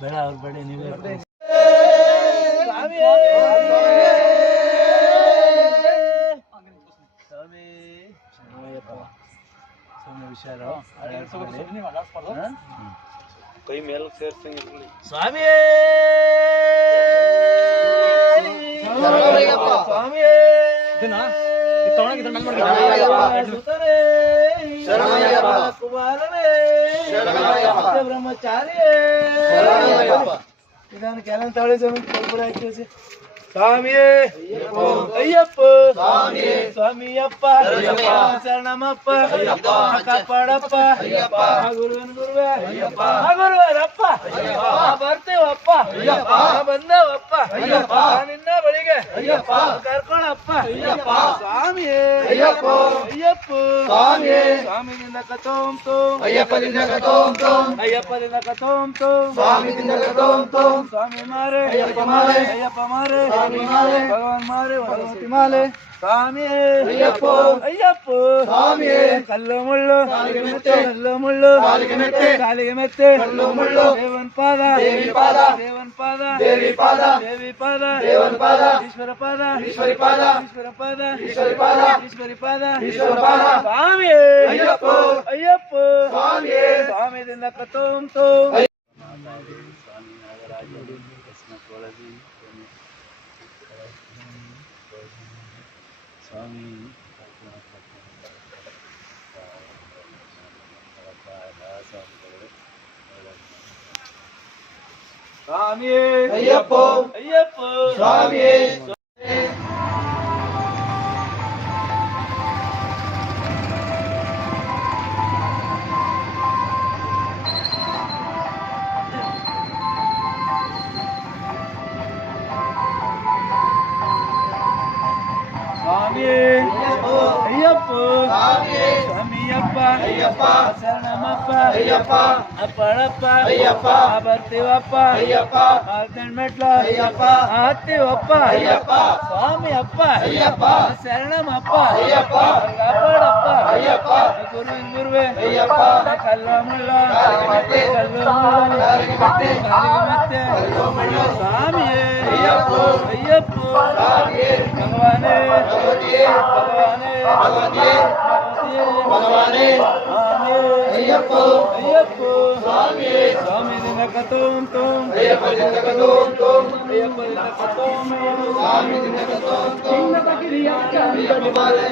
ಬೇಡ ಅವ್ರು ಬೇಡ ನೀವೇ ವಿಚಾರ ಕೈ ಮೇಲ್ ಸೇರ್ಸಂಗಿರ್ಲಿ ಸ್ವಾಮಿ ಸ್ವಾಮಿ ಕುಮಾರನೇ ಬ್ರಹ್ಮಚಾರಿ ಇದನ್ನು ಕೆಲವು ತಾಳೆ ಹಾಕಿ ಸ್ವಾಮಿಯೇ ಅಯ್ಯಪ್ಪ ಸ್ವಾಮಿಯಪ್ಪ ಶರಣಮಪ್ಪ ಕಾಪಾಡಪ್ಪ ಗುರುವನ್ ಗುರುವೇ ಗುರುವರಪ್ಪ ಬರ್ತೇವಪ್ಪ ಬಂದವಪ್ಪ ನಿನ್ನ ಬಳಿಗೆ ಕರ್ಕೊಳಪ್ಪ ಸ್ವಾಮಿಯೇ ಅಯ್ಯಪ್ಪ ಸ್ವಾಮಿಯಿಂದ ಕಥೋಂ ತೋಂ ಅಯ್ಯಪ್ಪದಿಂದ ಕಥೋಂ ತೋಂ ಸ್ವಾಮಿ ಮಾರೆ ಅಯ್ಯಪ್ಪ ಮಾರೆ भगवान मारे भगवती माले स्वामी अय्यप्प स्वामी कल्लु मुल्लु कालिगे मेत्ते देवन पाद देवी पाद ईश्वर पाद स्वामी अय्यप्प स्वामी दिन कतोम तो स्वामी स्वामी अय्यप्प स्वामी ಶರಣಮಪ್ಪ ಅಪ್ಪಳಪ್ಪ ಬರ್ತೀವಪ್ಪ ಮೆಟ್ಲ ಹತ್ತೀವಪ್ಪ ಸ್ವಾಮಿ ಅಪ್ಪ ಶರಣಮಪ್ಪ ಕಾಪಾಡಪ್ಪ ಗುರುವೆ ಕಲ್ಲ ಮುಳ್ಳ ಮತ್ತೆ ಸ್ವಾಮಿಯೇ ಅಯ್ಯಪ್ಪ ಭಗವಾನೇ अय्यप्प स्वामी दिन कतोम तोम अय्यप्प दिन कतोम स्वामी दिन कतोम तोम अय्यप्प माले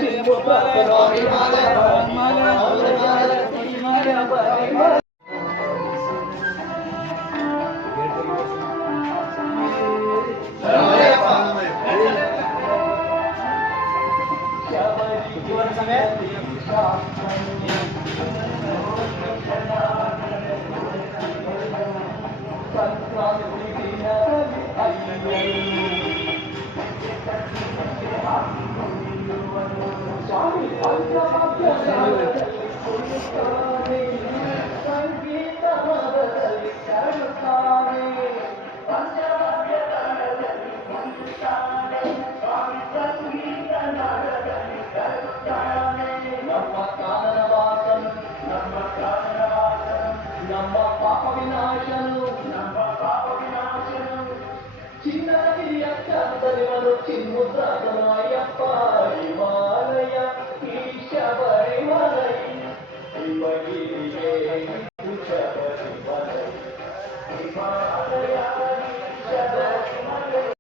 ಚಿನ್ನದ